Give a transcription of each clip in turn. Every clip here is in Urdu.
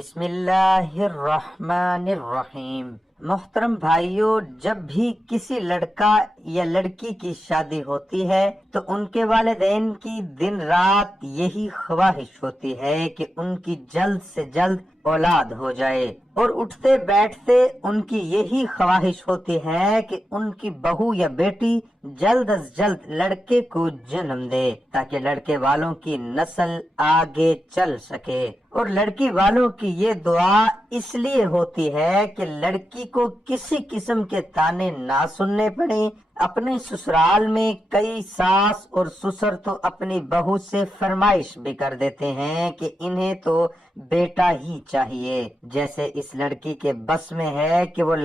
بسم اللہ الرحمن الرحیم۔ محترم بھائیوں، جب بھی کسی لڑکا یا لڑکی کی شادی ہوتی ہے تو ان کے والدین کی دن رات یہی خواہش ہوتی ہے کہ ان کی جلد سے جلد اولاد ہو جائے، اور اٹھتے بیٹھتے ان کی یہی خواہش ہوتی ہے کہ ان کی بہو یا بیٹی جلد از جلد لڑکے کو جنم دے تاکہ لڑکے والوں کی نسل آگے چل سکے۔ اور لڑکی والوں کی یہ دعا اس لیے ہوتی ہے کہ لڑکی کو کسی قسم کے تانے نہ سننے پڑیں۔ اپنے سسرال میں کئی ساس اور سسر تو اپنی بہو سے فرمائش بھی کر دیتے ہیں کہ انہیں تو بیٹا ہی چاہیے، جیسے اس لڑکی کے بس میں ہے کہ وہ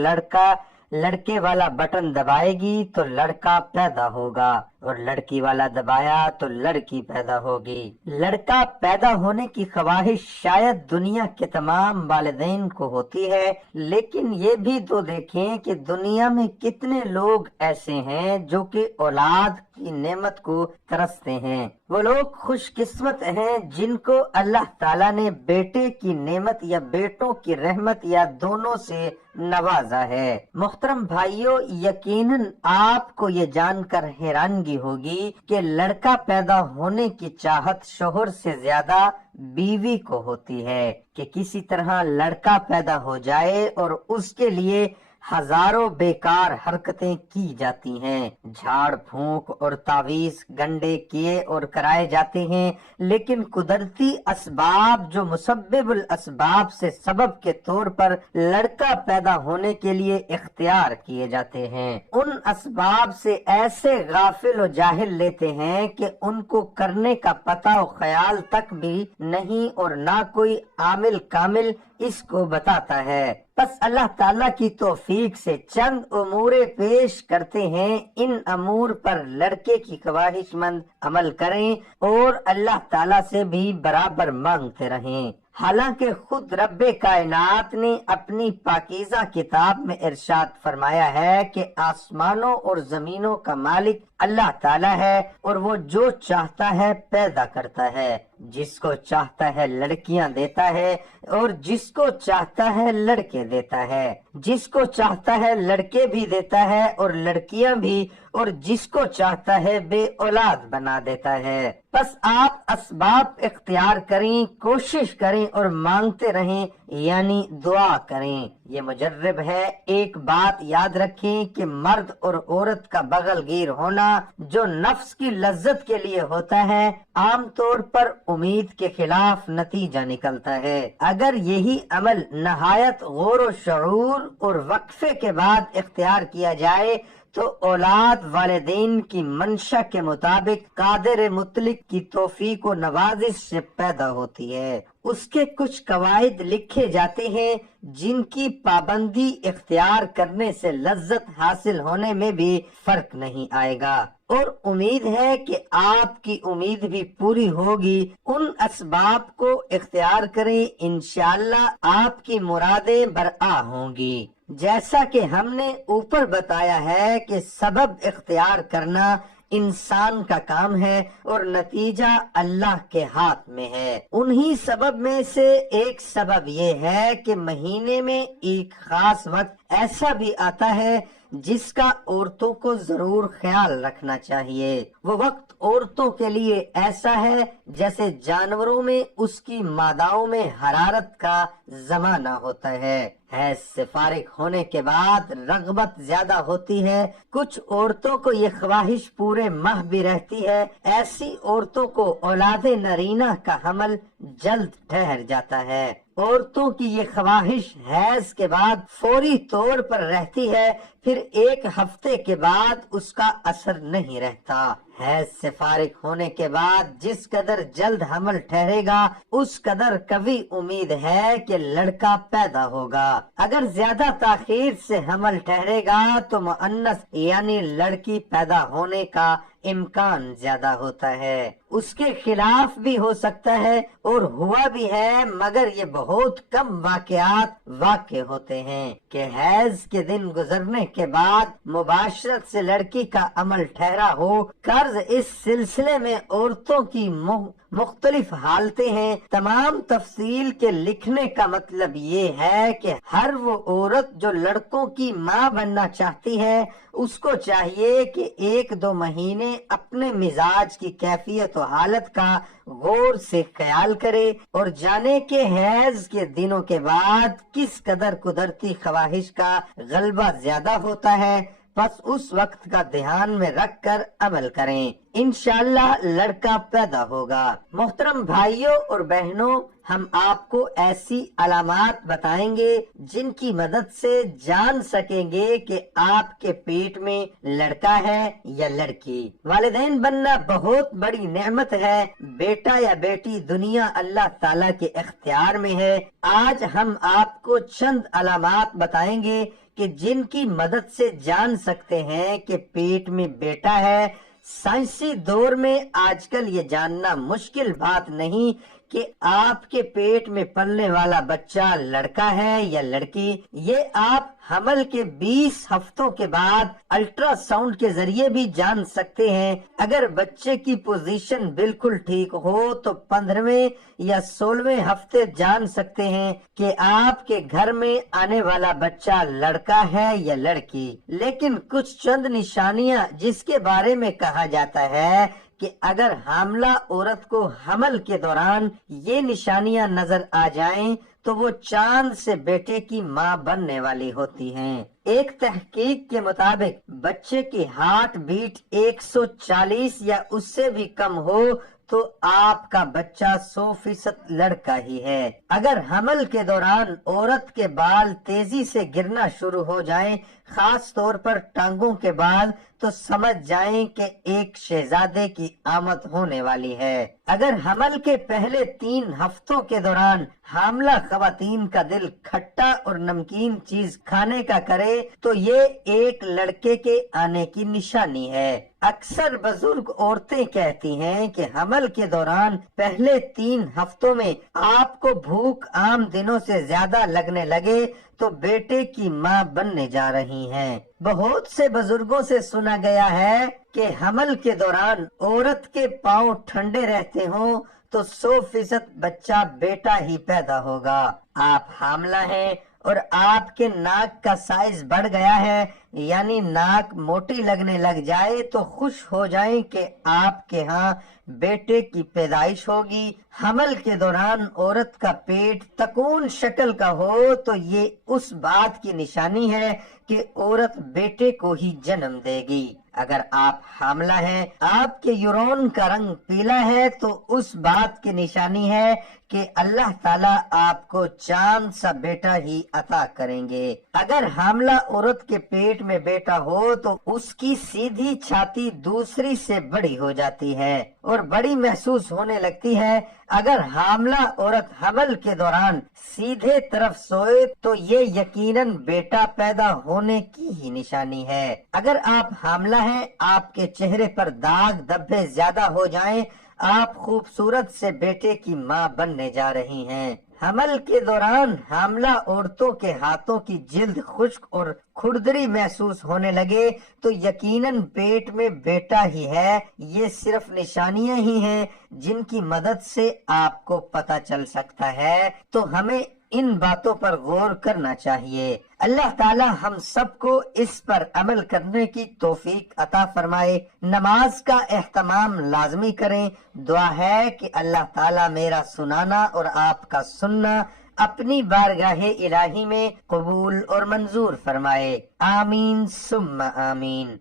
لڑکے والا بٹن دبائے گی تو لڑکا پیدا ہوگا، اور لڑکی والا دبایا تو لڑکی پیدا ہوگی۔ لڑکا پیدا ہونے کی خواہش شاید دنیا کے تمام والدین کو ہوتی ہے، لیکن یہ بھی تو دیکھیں کہ دنیا میں کتنے لوگ ایسے ہیں جو کہ اولاد کی نعمت کو ترستے ہیں۔ وہ لوگ خوش قسمت ہیں جن کو اللہ تعالیٰ نے بیٹے کی نعمت یا بیٹوں کی رحمت یا دونوں سے نوازا ہے۔ محترم بھائیوں، یقیناً آپ کو یہ جان کر حیرانگی ہوگی کہ لڑکا پیدا ہونے کی چاہت شوہر سے زیادہ بیوی کو ہوتی ہے کہ کسی طرح لڑکا پیدا ہو جائے، اور اس کے لیے ہزاروں بیکار حرکتیں کی جاتی ہیں، جھاڑ پھونک اور تعویذ گنڈے کیے اور کرائے جاتے ہیں، لیکن قدرتی اسباب جو مسبب الاسباب سے سبب کے طور پر لڑکا پیدا ہونے کے لیے اختیار کیے جاتے ہیں، ان اسباب سے ایسے غافل و جاہل لیتے ہیں کہ ان کو کرنے کا پتہ و خیال تک بھی نہیں، اور نہ کوئی عامل کامل اس کو بتاتا ہے۔ بس اللہ تعالیٰ کی توفیق سے چند امور پیش کرتے ہیں، ان امور پر لڑکے کی خواہش مند عمل کریں اور اللہ تعالیٰ سے بھی برابر مانگتے رہیں۔ حالانکہ خود رب کائنات نے اپنی پاکیزہ کتاب میں ارشاد فرمایا ہے کہ آسمانوں اور زمینوں کا مالک اللہ تعالیٰ ہے، اور وہ جو چاہتا ہے پیدا کرتا ہے، جس کو چاہتا ہے لڑکیاں دیتا ہے اور جس کو چاہتا ہے لڑکے دیتا ہے، جس کو چاہتا ہے لڑکے بھی دیتا ہے اور لڑکیاں بھی، اور جس کو چاہتا ہے بے اولاد بنا دیتا ہے۔ بس آپ اسباب اختیار کریں، کوشش کریں اور مانگتے رہیں، یعنی دعا کریں۔ یہ مجرب ہے۔ ایک بات یاد رکھیں کہ مرد اور عورت کا بغل گیر ہونا جو نفس کی لذت کے لیے ہوتا ہے، عام طور پر امید کے خلاف نتیجہ نکلتا ہے۔ اگر یہی عمل نہایت غور و شعور اور وقفے کے بعد اختیار کیا جائے تو اولاد والدین کی منشا کے مطابق قادر مطلق کی توفیق و نوازش سے پیدا ہوتی ہے۔ اس کے کچھ قواعد لکھے جاتے ہیں جن کی پابندی اختیار کرنے سے لذت حاصل ہونے میں بھی فرق نہیں آئے گا، اور امید ہے کہ آپ کی امید بھی پوری ہوگی۔ ان اسباب کو اختیار کریں، انشاءاللہ آپ کی مرادیں برآ ہوں گی۔ جیسا کہ ہم نے اوپر بتایا ہے کہ سبب اختیار کرنا انسان کا کام ہے اور نتیجہ اللہ کے ہاتھ میں ہے۔ انہی سبب میں سے ایک سبب یہ ہے کہ مہینے میں ایک خاص وقت ایسا بھی آتا ہے جس کا عورتوں کو ضرور خیال رکھنا چاہیے۔ وہ وقت عورتوں کے لیے ایسا ہے جیسے جانوروں میں اس کی ماداؤں میں حرارت کا زمانہ ہوتا ہے۔ حیض سے فارغ ہونے کے بعد رغبت زیادہ ہوتی ہے۔ کچھ عورتوں کو یہ خواہش پورے ماہ بھی رہتی ہے۔ ایسی عورتوں کو اولاد نرینہ کا حمل جلد ٹھہر جاتا ہے۔ عورتوں کی یہ خواہش حیض کے بعد فوری طور پر رہتی ہے، پھر ایک ہفتے کے بعد اس کا اثر نہیں رہتا۔ حیض سے فارغ ہونے کے بعد جس قدر جلد حمل ٹھہرے گا اس قدر قوی امید ہے کہ لڑکا پیدا ہوگا۔ اگر زیادہ تاخیر سے حمل ٹھہرے گا تو مؤنث یعنی لڑکی پیدا ہونے کا امکان زیادہ ہوتا ہے۔ اس کے خلاف بھی ہو سکتا ہے اور ہوا بھی ہے، مگر یہ بہت کم واقعات واقع ہوتے ہیں کہ حیض کے دن گزرنے کے بعد مباشرت سے لڑکی کا عمل ٹھہرا ہو کر غرض اس سلسلے میں عورتوں کی مختلف حالتیں ہیں. تمام تفصیل کے لکھنے کا مطلب یہ ہے کہ ہر وہ عورت جو لڑکوں کی ماں بننا چاہتی ہے اس کو چاہیے کہ 1-2 مہینے اپنے مزاج کی کیفیت و حالت کا غور سے خیال کرے اور جانے کہ حیض کے دنوں کے بعد کس قدر قدرتی خواہش کا غلبہ زیادہ ہوتا ہے. بس اس وقت کا دھیان میں رکھ کر عمل کریں، انشاءاللہ لڑکا پیدا ہوگا. محترم بھائیوں اور بہنوں، ہم آپ کو ایسی علامات بتائیں گے جن کی مدد سے جان سکیں گے کہ آپ کے پیٹ میں لڑکا ہے یا لڑکی. والدین بننا بہت بڑی نعمت ہے. بیٹا یا بیٹی دنیا اللہ تعالیٰ کے اختیار میں ہے. آج ہم آپ کو چند علامات بتائیں گے کہ جن کی مدد سے جان سکتے ہیں کہ پیٹ میں بیٹا ہے. سائنسی دور میں آج کل یہ جاننا مشکل بات نہیں کہ آپ کے پیٹ میں پلنے والا بچہ لڑکا ہے یا لڑکی. یہ آپ حمل کے 20 ہفتوں کے بعد الٹرا ساؤنڈ کے ذریعے بھی جان سکتے ہیں. اگر بچے کی پوزیشن بالکل ٹھیک ہو تو 15ویں یا 16ویں ہفتے جان سکتے ہیں کہ آپ کے گھر میں آنے والا بچہ لڑکا ہے یا لڑکی. لیکن کچھ چند نشانیاں جس کے بارے میں کہا جاتا ہے کہ اگر حاملہ عورت کو حمل کے دوران یہ نشانیاں نظر آ جائیں تو وہ چاند سے بیٹے کی ماں بننے والی ہوتی ہیں. ایک تحقیق کے مطابق بچے کی ہارٹ بیٹ 140 یا اس سے بھی کم ہو تو آپ کا بچہ 100% لڑکا ہی ہے. اگر حمل کے دوران عورت کے بال تیزی سے گرنا شروع ہو جائیں، خاص طور پر ٹانگوں کے بعد، تو سمجھ جائیں کہ ایک شہزادے کی آمد ہونے والی ہے. اگر حمل کے پہلے 3 ہفتوں کے دوران حاملہ خواتین کا دل کھٹا اور نمکین چیز کھانے کا کرے تو یہ ایک لڑکے کے آنے کی نشانی ہے. اکثر بزرگ عورتیں کہتی ہیں کہ حمل کے دوران پہلے 3 ہفتوں میں آپ کو بھوک عام دنوں سے زیادہ لگنے لگے تو بیٹے کی ماں بننے جا رہی ہیں. بہت سے بزرگوں سے سنا گیا ہے کہ حمل کے دوران عورت کے پاؤں ٹھنڈے رہتے ہوں تو 100% بچہ بیٹا ہی پیدا ہوگا. آپ حاملہ ہیں اور آپ کے ناک کا سائز بڑھ گیا ہے، یعنی ناک موٹی لگنے لگ جائے تو خوش ہو جائیں کہ آپ کے ہاں بیٹے کی پیدائش ہوگی. حمل کے دوران عورت کا پیٹ تکون شکل کا ہو تو یہ اس بات کی نشانی ہے کہ عورت بیٹے کو ہی جنم دے گی. اگر آپ حاملہ ہیں، آپ کے یورین کا رنگ پیلا ہے تو اس بات کی نشانی ہے کہ اللہ تعالیٰ آپ کو چاند سا بیٹا ہی عطا کریں گے. اگر حاملہ عورت کے پیٹ میں بیٹا ہو تو اس کی سیدھی چھاتی دوسری سے بڑی ہو جاتی ہے اور بڑی محسوس ہونے لگتی ہے. اگر حاملہ عورت حمل کے دوران سیدھے طرف سوئے تو یہ یقیناً بیٹا پیدا ہونے کی ہی نشانی ہے. اگر آپ حاملہ ہیں، آپ کے چہرے پر داغ دھبے زیادہ ہو جائیں، آپ خوبصورت سے بیٹے کی ماں بننے جا رہی ہیں. حمل کے دوران حاملہ عورتوں کے ہاتھوں کی جلد خشک اور کھردری محسوس ہونے لگے تو یقیناً پیٹ میں بیٹا ہی ہے. یہ صرف نشانیاں ہی ہیں جن کی مدد سے آپ کو پتہ چل سکتا ہے، تو ہمیں ان باتوں پر غور کرنا چاہیے. اللہ تعالی ہم سب کو اس پر عمل کرنے کی توفیق عطا فرمائے. نماز کا اہتمام لازمی کریں. دعا ہے کہ اللہ تعالی میرا سنانا اور آپ کا سننا اپنی بارگاہ الہی میں قبول اور منظور فرمائے. آمین ثم آمین.